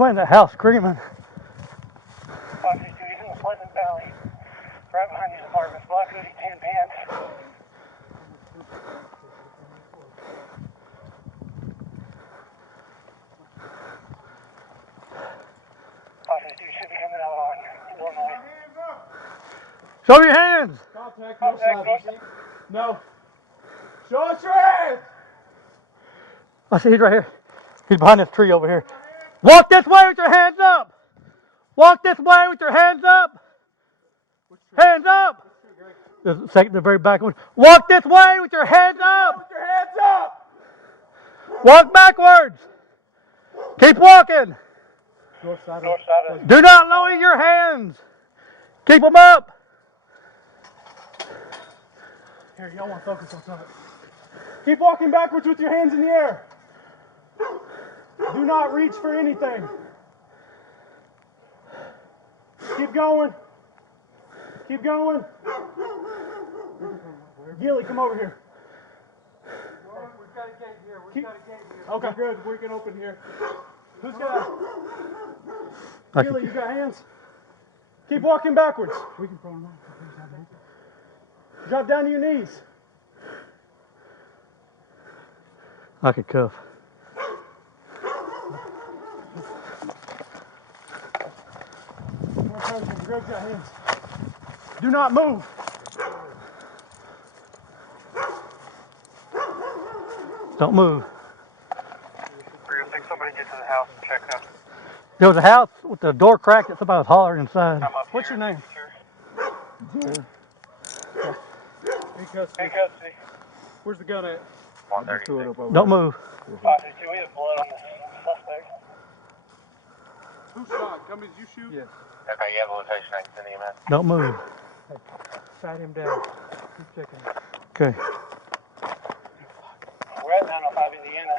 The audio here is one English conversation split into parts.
somebody in that house screaming. 552, he's in the Pleasant Valley. Right behind these apartments. Black hoodie, tan pants. 552 should be coming out on 1-9. Show me your hands! Contact, no side. No. Show us your hands! I see he's right here. He's behind this tree over here. Walk this way with your hands up! Walk this way with your hands up! Hands up! The very back one. Walk this way with your hands up! Put your hands up! Walk backwards! Keep walking! North side. Do not lower your hands! Keep them up! Here, y'all want to focus on something. Keep walking backwards with your hands in the air. Do not reach for anything. Keep going. Keep going. Gilly, come over here. We've got a gate here. Okay, good. We can open here. Who's got? Gilly, you got hands? Keep walking backwards. We can throw them out. Drop down to your knees. I could cuff. Greg's got hands. Do not move. Don't move. 306, somebody get to the house and check up. There was a house with the door cracked that somebody was hollering inside. What's your name? Jarron. In custody. Where's the gun at? 136. Don't move. 552, we have blood on the suspect. Who shot? Tell me, did you shoot? Yes. Okay, you have a location, I can send EMS. Don't move. Sat him down. Keep checking. Okay. We're at 905 Indiana.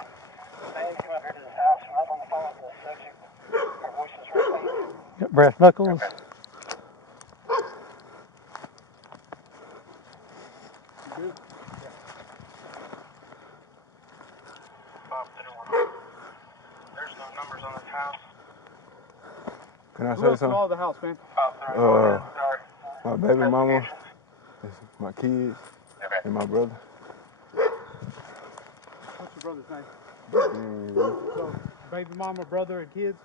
They need to come up here to this house. We're not on the phone with the subject. Our voice is right. Got brass knuckles. Okay. Good. There's no numbers on this house. Can I Who say else something? all the house, man? Sorry. My baby mama, my kids, Okay. and my brother. What's your brother's name? And So, baby mama, brother, and kids?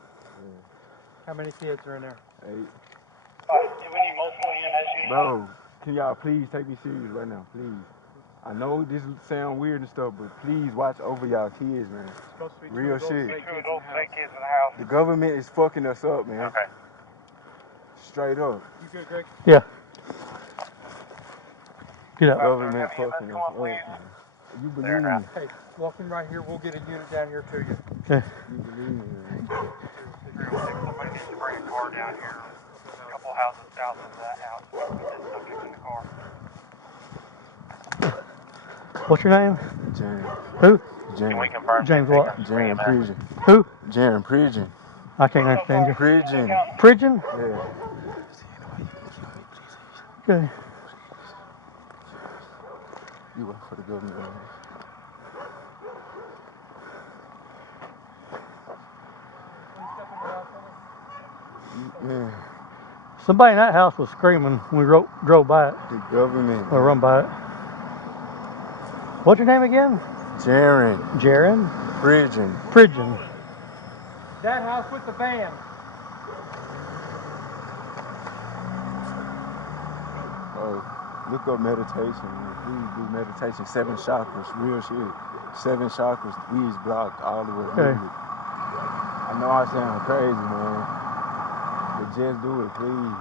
How many kids are in there? 8. Do we need multiple EMS units? Bro, can y'all please take me serious right now, please? I know this sound weird and stuff, but please watch over y'all kids, man. Supposed to be Real adults, shit. 8 Two kids in the adults, house. 8 kids in the house. The government is fucking us up, man. Okay. Straight up. You good, Greg? Yeah. Get out. Government fucking us Come up, on, please. man. You believe There me? now. Hey, walk in right here. We'll get a unit down here to you. Okay. You believe me, man? 306, somebody needs to bring a car down here. A couple houses south of that house. With this subject in the car. What's your name? James. Who? Can we James. confirm? James what? Jarron Pridgeon. Who? Jarron Pridgeon. I can't understand you. Pridgeon. Pridgeon? Yeah. Okay. You work for the government, man. Yeah. Somebody in that house was screaming when we drove by it The government. or run by it. What's your name again? Jarron Jarron Pridgeon. Pridgeon. That house with the van. Look up meditation, man. Please do meditation. 7 chakras, real shit. 7 chakras, these blocked all the way. Okay. I know I sound crazy, man. But just do it, please.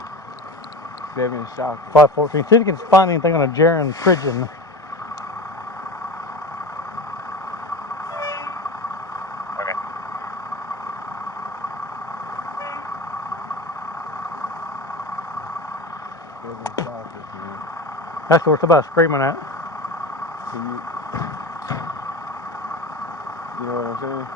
7 chakras. 514. See if you can find anything on a Jarron Pridgeon. Okay. Seven chakras, man. That's where somebody's screaming at. Can you know what I'm saying?